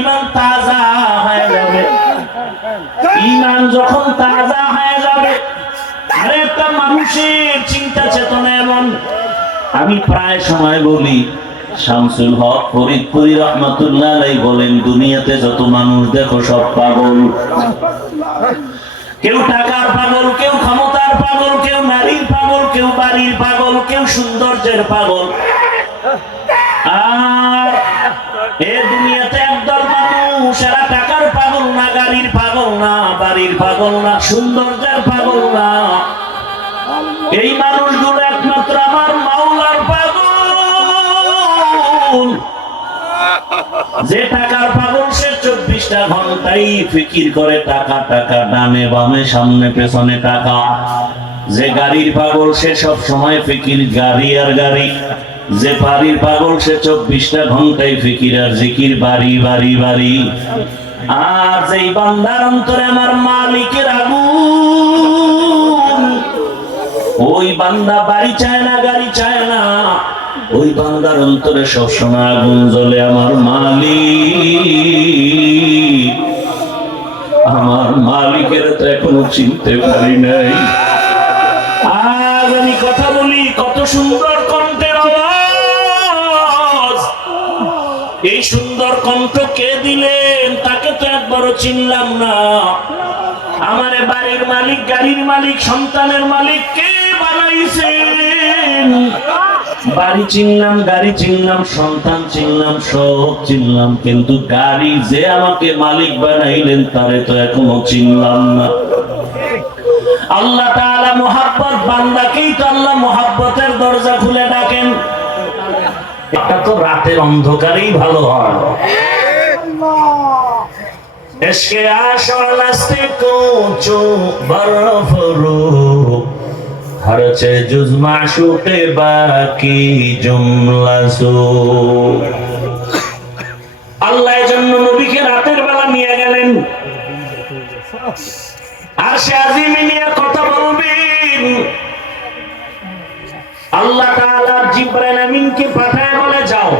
ইমান তাজা হয়ে যাবে। ইমান যখন তাজা হয়ে যাবে, আরেকটা মানুষের চিন্তা চেতনা এমন, আমি প্রায় সময় বলি, শামসুল হক ফরিদপুরি রহমাতুল্লাহ আলাইহি বলেন, দুনিয়াতে যত মানুষ দেখো সব পাগল। কেউ টাকার পাগল, কেউ ক্ষমতার পাগল, কেউ নারীর পাগল, কেউ বাড়ির পাগল, কেউ সৌন্দর্যের পাগল। আর এ দুনিয়াতে একদল মানুষ, এরা টাকার পাগল না, গাড়ির পাগল না, বাড়ির পাগল না, সৌন্দর্যের পাগল না। এই মানুষগুলো একমাত্র আমার মাওলার পাগল। যে টাকার পাগল সে 24টা ঘন্টাই ফিকির করে টাকা টাকা, ডানে বামে সামনে পেছনে টাকা। যে গাড়ির পাগল সে সব সময় ফিকির গাড়ি আর গাড়ি। যে বাড়ির পাগল সে 24টা ঘন্টায় ফিকির আর জিকির, বাড়ি বাড়ি বাড়ি। আর যেই বান্দার অন্তরে আমার মালিকের আগুন, ওই বান্দা বাড়ি চায় না, গাড়ি চায় না, ওই বান্দার অন্তরে সবসময় আগুন জ্বলে। আমার মালিক, আমার মালিকের তো এখনো চিনতে পারি নাই। আজ আমি কথা বলি, কত সুন্দর কণ্ঠের আওয়াজ। এই সুন্দর কণ্ঠ কে দিলেন? তাকে তো একবারও চিনলাম না। আমার বাড়ির মালিক, গাড়ির মালিক, সন্তানের মালিক কে বানাইছেন? বাড়ি চিনলাম, গাড়ি চিনলাম, সন্তান চিনলাম, সব চিনলাম, কিন্তু গাড়ি যে আমাকে মালিক বানাইলেন তারে তো এখনো চিনলাম না। আল্লাহ তাআলা মুহাব্বত, বান্দাকেই তো আল্লাহ মুহাব্বতের দরজা খুলে ডাকেন। এটা তো রাতের অন্ধকারেই ভালো হয়। ইশকে আশালাস্তে কোচো বরফরু हर चे जुज माशूके बाकी जुमला सो। আল্লাহ এজন্য নবীকে রাতের বেলা নিয়ে গেলেন, আরশে আজিমে নিয়ে কথা বলবেন। আল্লাহ তাআলা জিবরাইল আমিনকে পাঠায় বলে, যাও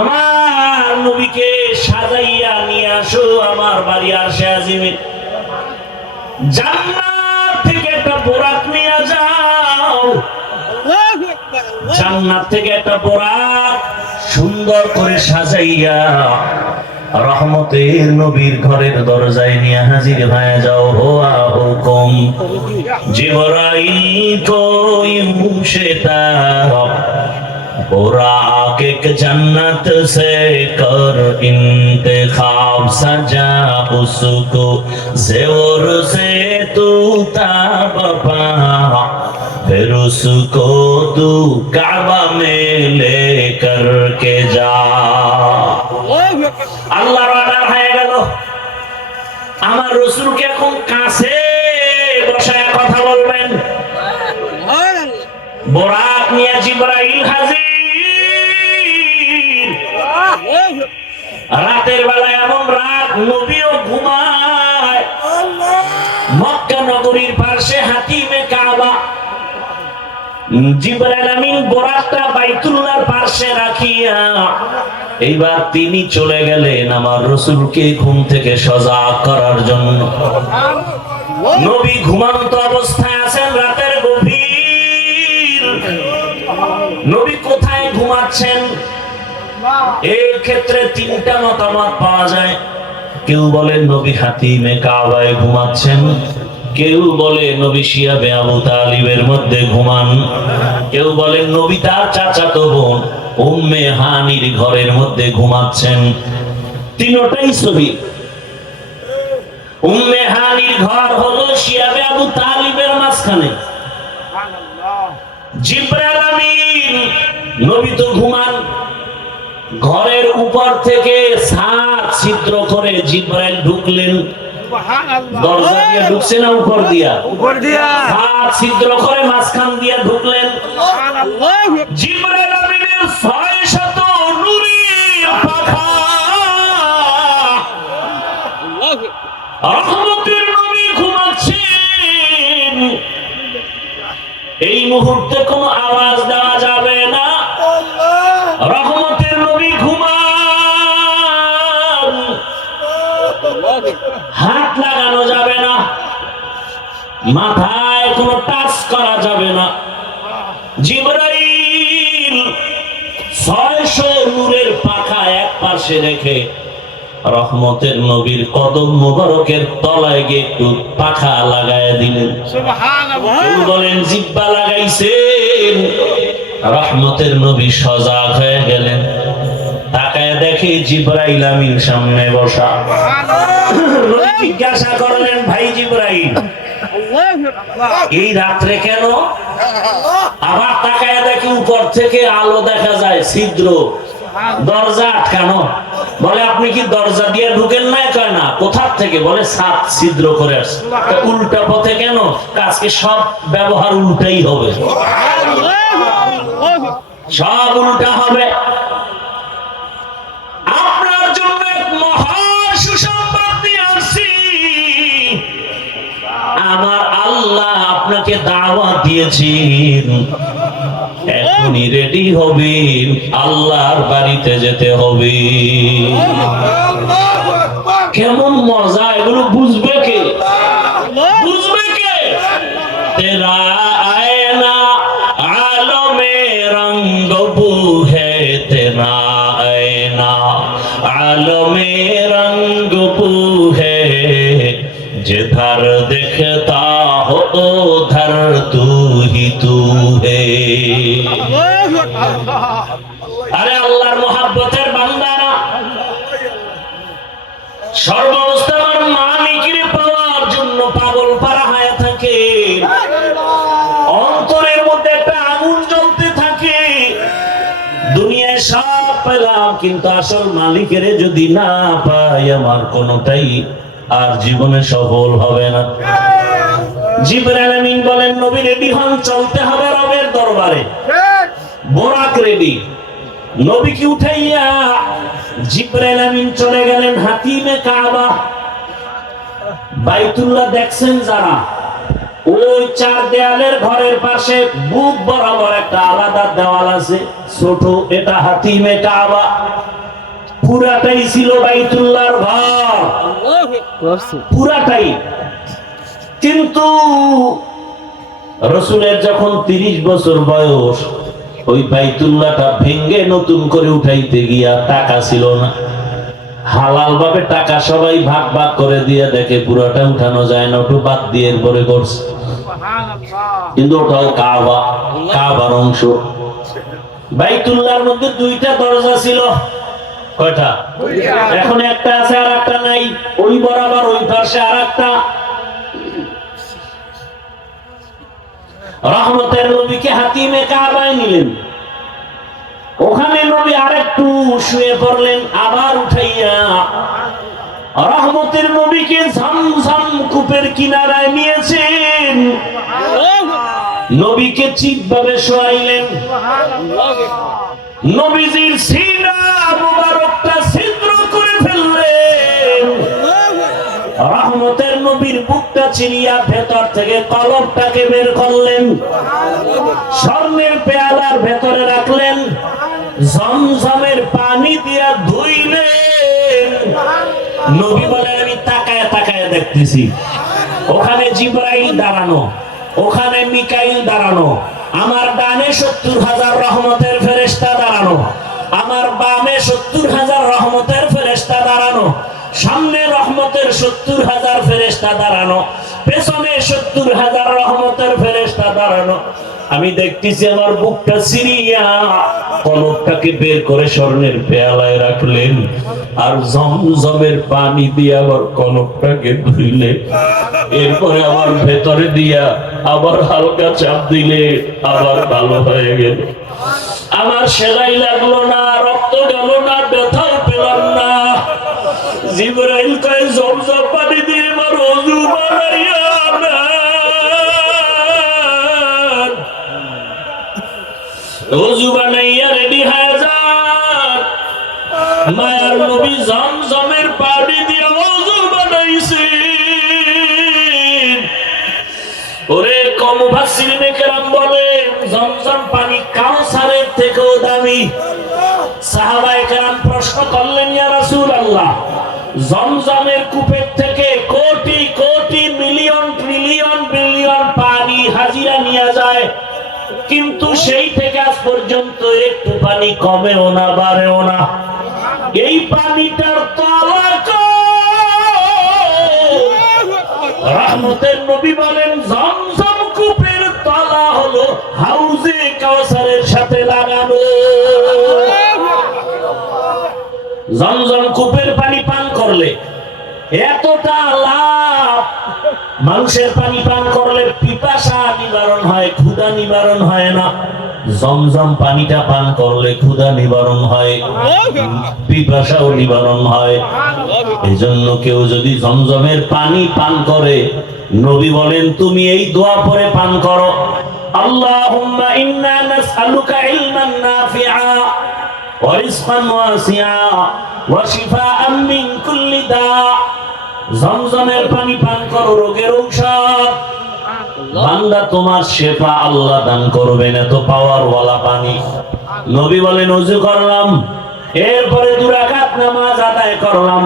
আমার নবীকে সাজাইয়া নিয়ে আসো আমার বাড়ি আরশে আজিমে। জান্নাত থেকে একটা বোরাক নিয়ে যাও, জান্নাত থেকে একটা বোরাক সুন্দর করে সাজাইয়া রহমতের নবীর ঘরের দরজায় নিয়ে হাজির হয়ে যাও। হোয়া হুকুম জিবরাইল কোই মুশে তারফ बुराक एक जन्नत से कर इंतखाब, सजा उसको ज़ोर से तू ताबपा, फिर उसको तू काबा में लेकर के जा। আল্লাহ রাডার হয়ে গেল। আমার রাসূলকে এখন কাছে বসায় কথা বলবেন। বোরাক নিয়ে জিবরাইল হাজির। রাতের বেলায় এমন রাত, নবীও ঘুমায়। মক্কা নগরীর পাশে হাতিমে কাবা। জিবরাইল আমিন বোরাকটা বাইতুল্লাহর পাশে রাখিয়া এইবার তিনি চলে গেলেন আমার রাসূলকে ঘুম থেকে সজাগ করার জন্য। নবী ঘুমন্ত অবস্থায় আছেন, রাতের গভীর। নবী কোথায় ঘুমাচ্ছেন? এর ক্ষেত্রে তিনটা মতামত পাওয়া যায়। কেউ বলেন নবী হাতিমে কাবায় ঘুমাচ্ছেন, কেউ বলে নবী শিয়াবে আবু তালিবের মধ্যে ঘুমান, কেউ বলেন নবী তার চাচাতো বোন উম্মে হানির ঘরের মধ্যে ঘুমাচ্ছেন। তিনটাই সহি। উম্মে হানির ঘর হলো শিয়াবে আবু তালিবের মাঝখানে। জিবরাইল আমিন নবী তো ঘুমান, ঘরের উপর থেকে ছাদ ছিদ্র করে জিবরাইল ঢুকলেন। দরজা দিয়ে ঢুকছে না উপর দিয়া? উপর দিয়া। ছাদ ছিদ্র করে মাঝখান দিয়া ঢুকলেন। জিবরাইল আমিনের 600 নূরের পাখা, রহমতের নবী ঘুমাচ্ছেন। এই মুহূর্তে কোনো আওয়াজ দেওয়া যাবে না। রহমতের নবী ঘুমান। হাত লাগানো যাবে না, মাথায় কোনো টাচ করা যাবে না। জিবরাইল 600 নূরের পাখা এক পাশে রেখে রহমতের নবীর কদম মোবারকের তলায় গিয়ে একটু পাখা লাগায় দিলেন। কেউ বলেন জিব্বা লাগাইছেন। রহমতের নবী সজাগ হয়ে গেলেন, তাকায় দেখে জিবরাইল আমিন সামনে বসা। নবী জিজ্ঞাসা করলেন, ভাই জিবরাইল, এই রাত্রে কেন? আবার তাকায় দেখে উপর থেকে আলো দেখা যায়, ছিদ্র, দরজা আটকানো। বলে আপনি কি দরজা দিয়ে ঢুকেন না? কয় না। কোথার থেকে? বলে ছাদ ছিদ্র করে আসছে। উল্টা পথে কেন? আজকে সব ব্যবহার উল্টাই হবে, সব উল্টা হবে। আপনার জন্য এক মহা সুসংবাদ দিয়ে আসছি। আমার আল্লাহ আপনাকে দাওয়াত দিয়েছেন, এখনই রেডি হবেন, আল্লাহর বাড়িতে যেতে হবে। কেমন মজা! এগুলো বুঝবে কে? বুঝবে কে? তেরা আয়না আলমে রঙ্গ বু হে, তেরা আয়না আলমে রঙ্গ বু হে, जिधर दिखता हो उधर तू ही तू है। আরে আল্লাহর মহব্বতের বান্দারা, সর্বাবস্থার মালিকের পাওয়ার জন্য পাগল পারা হয়ে থাকে। অন্তরের মধ্যে একটা আগুন জ্বলতে থাকে। দুনিয়ায় সব পেলাম, কিন্তু আসল মালিকের যদি না পাই, আমার কোনটাই আর জীবনে সফল হবে না। জিবরাইল আমিন বলেন, নবী রেডি হন, চলতে হবে রবের দরবারে। বোরাক রেডি। নবীকে উঠাইয়া জিবরাইল আমিন চলে গেলেন হাতিমে কাবা। বাইতুল্লাহ দেখছেন যারা, ওই 4 দেয়ালের ঘরের পাশে বুক বরাবর একটা আলাদা দেওয়াল আছে ছোট, এটা হাতিমে কাবা। পুরাটাই ছিল বাইতুল্লাহর ঘর, পুরাটাই। কিন্তু রাসূলের যখন 30 বছর বয়স, ওই বাইতুল্লাহটা ভেঙে নতুন করে উঠাইতে গিয়া টাকা ছিল না। হালাল ভাবে টাকা সবাই ভাগ ভাগ করে দিয়ে দেখে পুরাটা উঠানো যায় না, ওটা বাদ দিয়ে পরে করছে। কিন্তু ওটাও কাবা, কাবার অংশ। বাইতুল্লাহর মধ্যে 2টা দরজা ছিল। কয়টা? এখন একটা আছে আর একটা নাই। ওই বরাবর ওই পাশে আর একটা। রহমতের নবীকে হাতিমে কাবায় নিলেন। ওখানে নবী আরেকটু শুয়ে পড়লেন, আবার উঠাইয়া রহমতের নবীকে ঝমঝম কূপের কিনারায় নিয়েছেন। নবীকে চিৎভাবে শোয়াইলেন। নবীজির সিনা মুবারকটা ছিদ্র করে ফেললেন। রহমতের নবীর বুকটা চিরিয়া ভেতর থেকে কলবটাকে বের করলেন। স্বর্ণের পেয়ালার ভেতরে রাখলেন। জমজমের পানি দিয়া ধুইলেন। নবী বলে, আমি তাকায় তাকায় দেখতেছি, ওখানে জিবরাইল দাঁড়ানো, ওখানে মিকাইল দাঁড়ানো, আমার ডানে 70,000 রহমতের ফেরেশতা দাঁড়ানো, আমার বামে 70,000 রহমতের ফেরেশতা দাঁড়ানো, সামনে রহমতের 70,000 ফেরেশতা দাঁড়ানো, পেছনে 70,000 রহমতের ফেরেশতা দাঁড়ানো। আমি দেখতেছি আমার বুকটা চিরিয়া কলবটাকে বের করে স্বর্ণের পেয়ালায় রাখলেন, আর জমজমের পানি দিয়ে আবার কলবটাকে ধুইলে, এরপরে আবার ভেতরে দিয়া আবার হালকা চাপ দিলে আবার ভালো হয়ে গেল। আমার সেলাই লাগলো না, রক্ত গেল না, ব্যথাও পেলাম না। জিবরাইল কয়, জমজম পানি দিয়ে আমার ওযু বানাইয়া না, ওযু বানাইয়া রেডি হয়ে যান। মায়ার নবী জমজমের পানি দিয়ে ওযু বানাইছেন। ওরে কম মুফাসসিরিনে কেরাম বলেন, জমজম পানি কাউসারের থেকেও দামি। সাহাবায়ে কেরাম প্রশ্ন করলেন, ইয়া রাসূলুল্লাহ, জমজমের কূপের থেকে crore crore million trillion billion পানি হাজিরা নিয়ে যায়, কিন্তু সেই থেকে আজ পর্যন্ত একটু পানি কমেও না বাড়েও না। এই পানিটার তলা রহমতের নবী বলেন জমজম কূপের তলা হলো হাউজে কাউসারের সাথে লাগানো। জমজম কূপের পানি পান করলে এতটা লাভ, মানুষের পানি পান করলে পিপাসা নিবারণ হয়, ক্ষুধা নিবারণ হয় না। জমজম পানিটা পান করলে ক্ষুধা নিবারণ হয়, পিপাসাও নিবারণ হয়। এজন্য কেউ যদি জমজমের পানি পান করে, নবী বলেন তুমি এই দোয়া পড়ে পান করো, আল্লাহুম্মা ইন্না নাসআলুকা ইলমান নাফিআ ওয়া রিজকান ওয়াসিআ ওয়া শিফাআন মিন কুল্লি দা। জমজমের পানি পান করো, রোগের ঔষধ। বান্দা তোমার শেফা আল্লাহ দান করবেন, এত পাওয়ার ওয়ালা পানি। নবী বলেন ওযু করলাম, এরপরে 2 রাকাত নামাজ আদায় করলাম,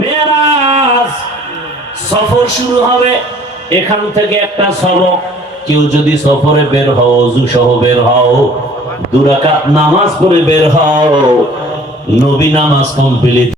মেরাজ সফর শুরু হবে। এখান থেকে একটা সবক, কেউ যদি সফরে বের হও, ওযু সহ বের হও, 2 রাকাত নামাজ পড়ে বের হও, নবী নামাজ কমপ্লিট